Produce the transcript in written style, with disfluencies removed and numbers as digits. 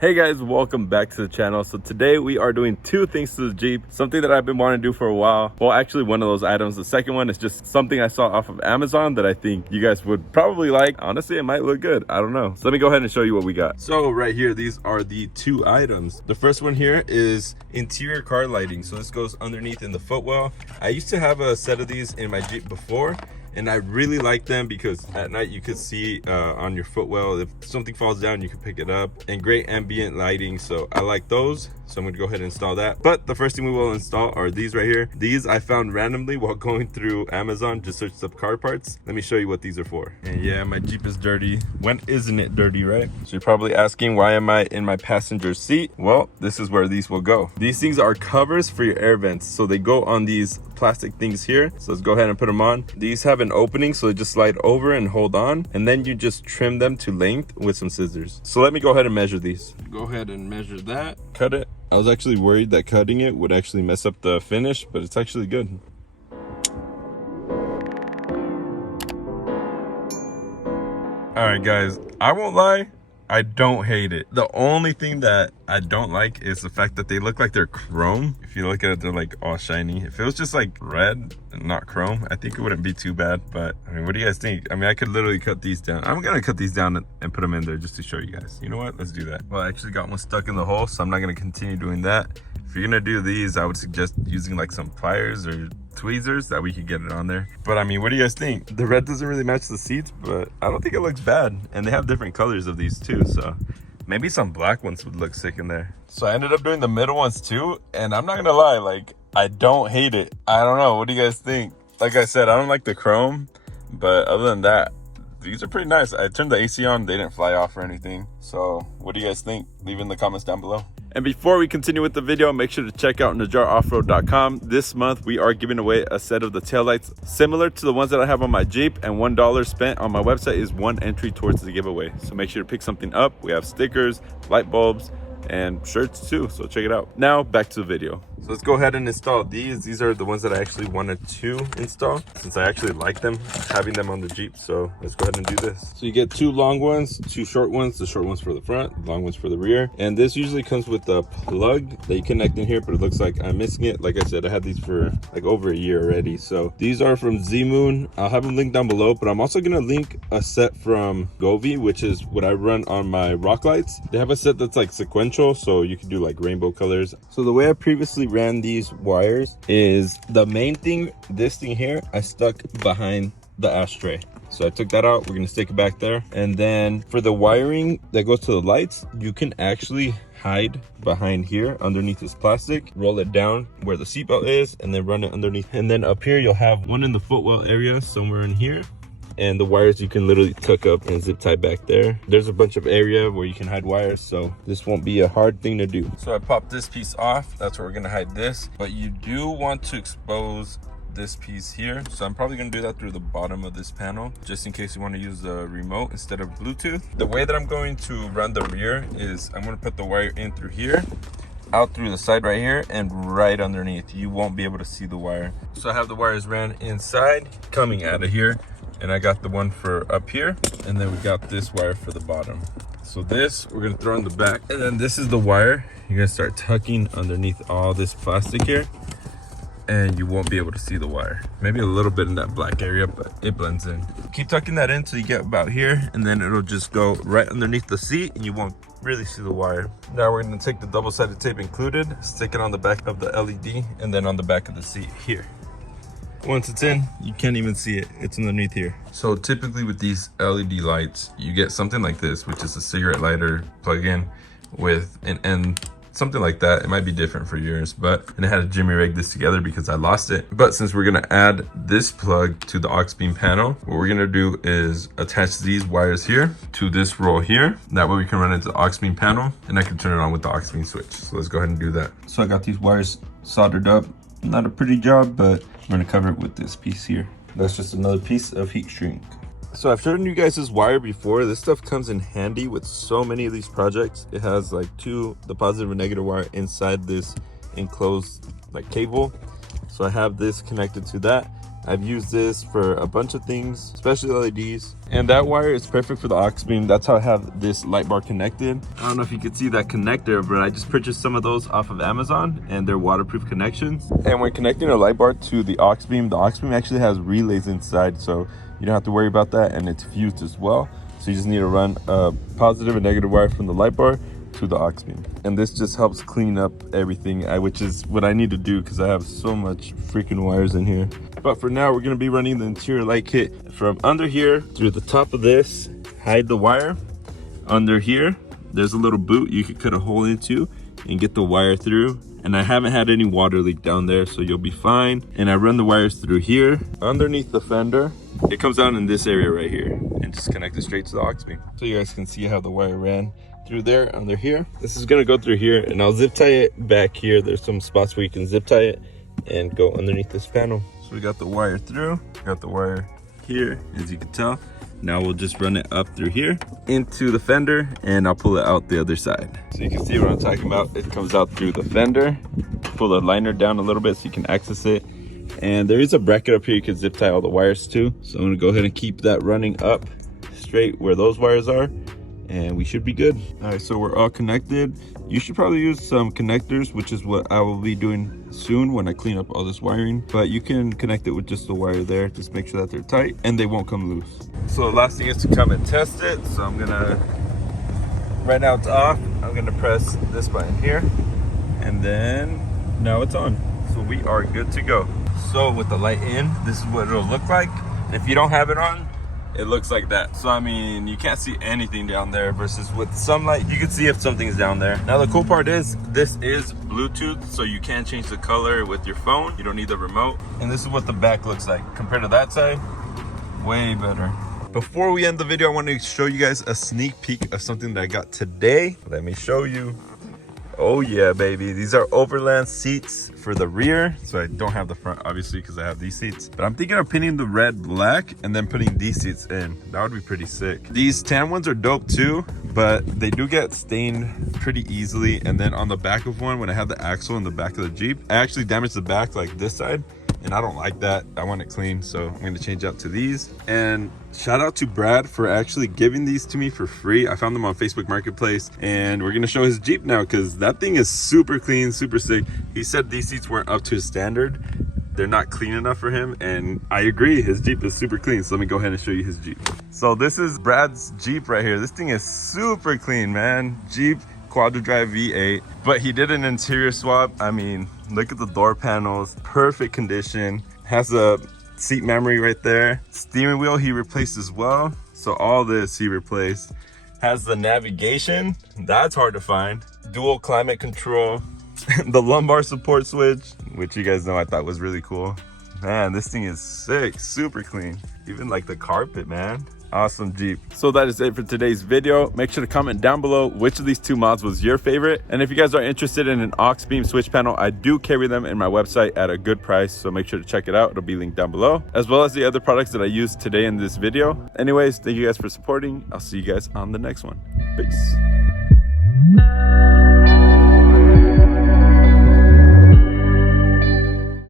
Hey guys, welcome back to the channel. So today we are doing two things to the Jeep, something that I've been wanting to do for a while. Well, actually one of those items. The second one is just something I saw off of Amazon that I think you guys would probably like. Honestly, it might look good. I don't know. So let me go ahead and show you what we got. So right here, these are the two items. The first one here is interior car lighting. So this goes underneath in the footwell. I used to have a set of these in my Jeep before, and I really like them because at night you could see on your footwell if something falls down, you can pick it up, and great ambient lighting. So I like those, so I'm going to go ahead and install that. But the first thing we will install are these right here. These I found randomly while going through Amazon, just searched up car parts. Let me show you what these are for. And yeah, my Jeep is dirty. When isn't it dirty, right? So you're probably asking, why am I in my passenger seat? Well, this is where these will go. These things are covers for your air vents, so they go on these plastic things here. So let's go ahead and put them on. These have an opening, so they just slide over and hold on, and then you just trim them to length with some scissors. So let me go ahead and measure these. Go ahead and measure that, cut it. I was actually worried that cutting it would actually mess up the finish, but it's actually good. All right guys, I won't lie, I don't hate it. The only thing that I don't like is the fact that they look like they're chrome. If you look at it, they're like all shiny. If it was just like red and not chrome, I think it wouldn't be too bad. But I mean, what do you guys think? I mean, I could literally cut these down. I'm gonna cut these down and put them in there just to show you guys. You know what? Let's do that. Well, I actually got one stuck in the hole, so I'm not gonna continue doing that. If you're gonna do these, I would suggest using like some pliers or tweezers that we could get it on there. But I mean, what do you guys think? The red doesn't really match the seats, but I don't think it looks bad. And they have different colors of these too, so maybe some black ones would look sick in there. So I ended up doing the middle ones too, and I'm not gonna lie, like, I don't hate it. I don't know, what do you guys think? Like I said, I don't like the chrome, but other than that, these are pretty nice. I turned the AC on, they didn't fly off or anything. So what do you guys think? Leave in the comments down below. And before we continue with the video, make sure to check out NajarOffroad.com. This month, we are giving away a set of the taillights similar to the ones that I have on my Jeep, and $1 spent on my website is one entry towards the giveaway. So make sure to pick something up. We have stickers, light bulbs, and shirts too, so check it out. Now, back to the video. So let's go ahead and install these. These are the ones that I actually wanted to install since I actually like them, having them on the Jeep. So let's go ahead and do this. So you get two long ones, two short ones. The short ones for the front, the long ones for the rear. And this usually comes with a plug that you connect in here, but it looks like I'm missing it. Like I said, I had these for like over a year already. So these are from Z-Moon. I'll have them linked down below, but I'm also gonna link a set from Govee, which is what I run on my rock lights. They have a set that's like sequential, so you can do like rainbow colors. So the way I previously ran these wires is the main thing, this thing here, I stuck behind the ashtray. So I took that out, we're gonna stick it back there. And then for the wiring that goes to the lights, you can actually hide behind here underneath this plastic, roll it down where the seatbelt is, and then run it underneath. And then up here, you'll have one in the footwell area somewhere in here. And the wires you can literally tuck up and zip tie back there. There's a bunch of area where you can hide wires, so this won't be a hard thing to do. So I popped this piece off. That's where we're gonna hide this. But you do want to expose this piece here. So I'm probably gonna do that through the bottom of this panel, just in case you want to use the remote instead of Bluetooth. The way that I'm going to run the rear is I'm gonna put the wire in through here, out through the side right here, and right underneath. You won't be able to see the wire. So I have the wires ran inside, coming out of here. And I got the one for up here, and then we got this wire for the bottom. So this we're gonna throw in the back, and then this is the wire. You're gonna start tucking underneath all this plastic here, and you won't be able to see the wire. Maybe a little bit in that black area, but it blends in. Keep tucking that in until you get about here, and then it'll just go right underneath the seat, and you won't really see the wire. Now we're gonna take the double-sided tape included, stick it on the back of the LED, and then on the back of the seat here. Once it's in, you can't even see it. It's underneath here. So typically with these LED lights, you get something like this, which is a cigarette lighter plug-in with an end, something like that. It might be different for yours, and I had to jimmy rig this together because I lost it. But since we're gonna add this plug to the Aux Beam panel, what we're gonna do is attach these wires here to this roll here. That way we can run it into the Aux Beam panel, and I can turn it on with the Aux Beam switch. So let's go ahead and do that. So I got these wires soldered up. Not a pretty job, but I'm gonna cover it with this piece here. That's just another piece of heat shrink. So I've shown you guys this wire before. This stuff comes in handy with so many of these projects. It has like the positive and negative wire inside this enclosed like cable. So I have this connected to that. I've used this for a bunch of things, especially LEDs. And that wire is perfect for the aux beam. That's how I have this light bar connected. I don't know if you can see that connector, but I just purchased some of those off of Amazon, and they're waterproof connections. And when connecting a light bar to the aux beam actually has relays inside, so you don't have to worry about that, and it's fused as well. So you just need to run a positive and negative wire from the light bar to the aux beam. And this just helps clean up everything, which is what I need to do because I have so much freaking wires in here. But for now, we're gonna be running the interior light kit from under here through the top of this, hide the wire. Under here, there's a little boot you could cut a hole into and get the wire through. And I haven't had any water leak down there, so you'll be fine. And I run the wires through here, underneath the fender. It comes out in this area right here and just connect it straight to the aux beam. So you guys can see how the wire ran through there, under here. This is gonna go through here, and I'll zip tie it back here. There's some spots where you can zip tie it and go underneath this panel. So we got the wire through, got the wire here, as you can tell. Now we'll just run it up through here into the fender, and I'll pull it out the other side. So you can see what I'm talking about. It comes out through the fender. Pull the liner down a little bit so you can access it. And there is a bracket up here you can zip tie all the wires to. So I'm gonna go ahead and keep that running up straight where those wires are, and we should be good. All right, so we're all connected. You should probably use some connectors, which is what I will be doing soon when I clean up all this wiring. But you can connect it with just the wire there. Just make sure that they're tight and they won't come loose. So the last thing is to come and test it. So I'm gonna, right now it's off. I'm gonna press this button here, and then now it's on. So we are good to go. So with the light in, this is what it'll look like. And if you don't have it on, it looks like that. So I mean, you can't see anything down there, versus with sunlight you can see if something's down there. Now the cool part is this is Bluetooth, so you can change the color with your phone. You don't need the remote. And this is what the back looks like compared to that side. Way better. Before we end the video, I want to show you guys a sneak peek of something that I got today. Let me show you. Oh yeah, baby, these are overland seats for the rear. So I don't have the front, obviously, because I have these seats. But I'm thinking of painting the red black and then putting these seats in. That would be pretty sick. These tan ones are dope too, but they do get stained pretty easily. And then on the back of one, when I have the axle in the back of the Jeep, I actually damaged the back like this side, and I don't like that. I want it clean, so I'm going to change out to these. And shout out to Brad for actually giving these to me for free. I found them on Facebook Marketplace, and we're going to show his Jeep now because that thing is super clean, super sick. He said these seats weren't up to his standard. They're not clean enough for him, and I agree, his Jeep is super clean. So let me go ahead and show you his Jeep. So this is Brad's Jeep right here. This thing is super clean, man. Jeep Quadra Drive V8, but he did an interior swap. I mean, look at the door panels, perfect condition. Has a seat memory right there. Steering wheel he replaced as well. So all this he replaced. Has the navigation, that's hard to find. Dual climate control. The lumbar support switch, which you guys know I thought was really cool. Man, this thing is sick, super clean. Even like the carpet, man. Awesome Jeep. So that is it for today's video. Make sure to comment down below which of these two mods was your favorite. And if you guys are interested in an aux beam switch panel, I do carry them in my website at a good price. So make sure to check it out. It'll be linked down below, as well as the other products that I used today in this video. Anyways, thank you guys for supporting. I'll see you guys on the next one. Peace.